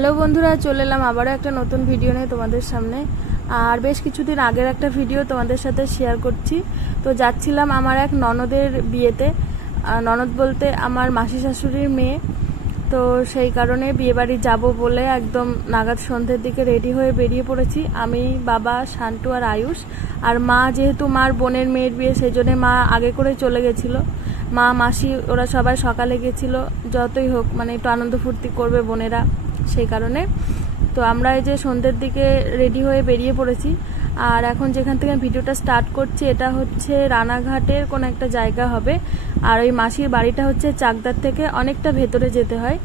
Hello বন্ধুরা, চলে এলাম আবারও একটা নতুন ভিডিও নিয়ে তোমাদের সামনে। আর বেশ কিছুদিন আগের একটা ভিডিও তোমাদের সাথে শেয়ার করছি। তো যাচ্ছিলাম আমার এক ননদের বিয়েতে। ননদ বলতে আমার মাসি শাশুড়ির মেয়ে। তো সেই কারণে বিয়েবাড়ি যাব বলে একদম নাগাদ সন্ধ্যের দিকে রেডি হয়ে বেরিয়ে পড়েছি। আমি, বাবা শান্টু আর আয়ুষ। আর মা যেহেতু মার বোনের মেয়ের বিয়ে সেই জন্যে মা আগে করে চলে গেছিল। মা, মাসি, ওরা সবাই সকালে গেছিল। যতই হোক মানে একটু আনন্দ ফুর্তি করবে বোনেরা। সেই কারণে। তো আমরা এই যে সন্ধ্যের দিকে রেডি হয়ে বেরিয়ে পড়েছি। আর এখন যেখান থেকে ভিডিওটা স্টার্ট করছি, এটা হচ্ছে রানাঘাটের কোনো একটা জায়গা হবে। আর ওই মাসির বাড়িটা হচ্ছে চাকদার থেকে অনেকটা ভেতরে যেতে হয়।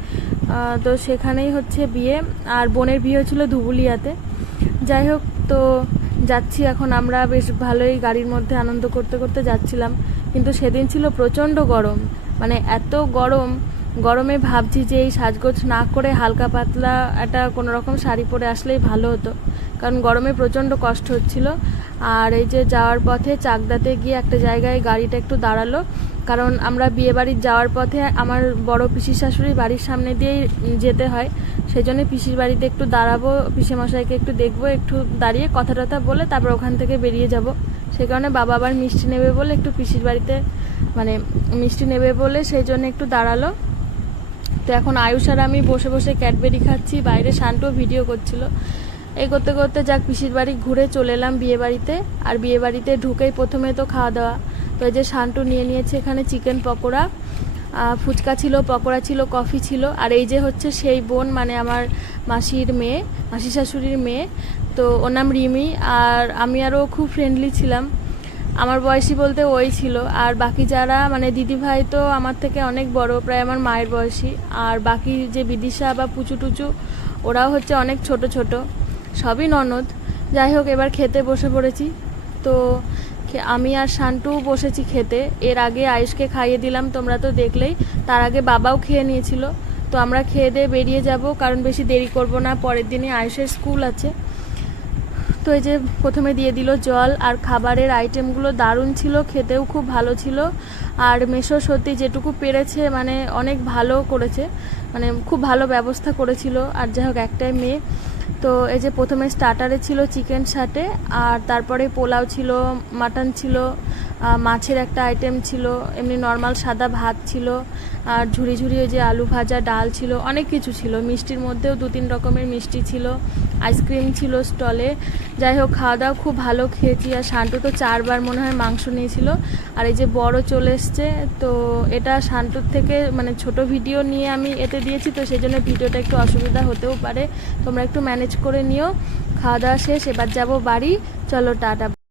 তো সেখানেই হচ্ছে বিয়ে। আর বোনের বিয়ে হচ্ছিল ধুবুলিয়াতে। যাই হোক, তো যাচ্ছি এখন আমরা। বেশ ভালোই গাড়ির মধ্যে আনন্দ করতে করতে যাচ্ছিলাম। কিন্তু সেদিন ছিল প্রচণ্ড গরম। মানে এত গরম গরমে ভাবছি যে এই সাজগোজ না করে হালকা পাতলা একটা কোনো রকম শাড়ি পরে আসলেই ভালো হতো। কারণ গরমে প্রচণ্ড কষ্ট হচ্ছিল। আর এই যে যাওয়ার পথে চাকদাতে গিয়ে একটা জায়গায় গাড়িটা একটু দাঁড়াল। কারণ আমরা বিয়ে বাড়ির যাওয়ার পথে আমার বড় পিসির শাশুড়ির বাড়ির সামনে দিয়েই যেতে হয়। সেই জন্য পিসির বাড়িতে একটু দাঁড়াবো মশাইকে একটু দেখব, একটু দাঁড়িয়ে কথা টথা বলে তারপর ওখান থেকে বেরিয়ে যাব। সেই কারণে বাবা আবার মিষ্টি নেবে বলে একটু পিসির বাড়িতে মানে মিষ্টি নেবে বলে সেই জন্য একটু দাঁড়াল। তো এখন আয়ুষ আর আমি বসে বসে ক্যাডবেরি খাচ্ছি, বাইরে শান্টও ভিডিও করছিল। এই করতে করতে যাক, পিসির বাড়ি ঘুরে চলে এলাম বিয়ে বাড়িতে। আর বিয়ে বাড়িতে ঢুকেই প্রথমে তো খাওয়া দাওয়া। তো এই যে শান্টু নিয়ে নিয়েছে এখানে চিকেন পকোড়া। ফুচকা ছিল, পকোড়া ছিল, কফি ছিল। আর এই যে হচ্ছে সেই বোন মানে আমার মাসির মেয়ে, মাসি শাশুড়ির মেয়ে। তো ওর নাম রিমি। আর আমি আরও খুব ফ্রেন্ডলি ছিলাম। আমার বয়সী বলতে ওই ছিল। আর বাকি যারা মানে দিদি ভাই তো আমার থেকে অনেক বড়, প্রায় আমার মায়ের বয়সী। আর বাকি যে বিদিশা বা পুচু টুচু, ওরাও হচ্ছে অনেক ছোট ছোট। সবই ননদ। যাই হোক, এবার খেতে বসে পড়েছি। তো আমি আর শান্টু বসেছি খেতে। এর আগে আয়ুষকে খাইয়ে দিলাম, তোমরা তো দেখলেই। তার আগে বাবাও খেয়ে নিয়েছিল। তো আমরা খেয়ে দিয়ে বেরিয়ে যাব, কারণ বেশি দেরি করব না। পরের দিনে আয়ুষের স্কুল আছে। তো এই যে প্রথমে দিয়ে দিল জল আর খাবারের আইটেমগুলো দারুণ ছিল, খেতেও খুব ভালো ছিল। আর মেশো সত্যি যেটুকু পেরেছে মানে অনেক ভালো করেছে মানে খুব ভালো ব্যবস্থা করেছিল। আর যাই হোক, একটাই মেয়ে। তো এই যে প্রথমে স্টার্টারে ছিল চিকেন সাটে আর তারপরে পোলাও ছিল মাটন ছিল মাছের একটা আইটেম ছিল, এমনি নর্মাল সাদা ভাত ছিল, আর ঝুড়ি ঝুড়ি ওই যে আলু ভাজা, ডাল ছিল, অনেক কিছু ছিল। মিষ্টির মধ্যেও দু তিন রকমের মিষ্টি ছিল। আইসক্রিম ছিল স্টলে। যাই হোক, খাওয়া দাওয়া খুব ভালো খেয়েছি। আর শান্ত তো চারবার মনে হয় মাংস নিয়েছিল। আর এই যে বড় চলে এসছে, তো এটা শান্তুর থেকে মানে ছোট ভিডিও নিয়ে আমি এতে দিয়েছি, তো সেই জন্য ভিডিওটা একটু অসুবিধা হতেও পারে। তোমরা একটু ম্যানেজ করে নিও। খাওয়া দাওয়া শেষ, এবার যাব বাড়ি। চলো, টাটা।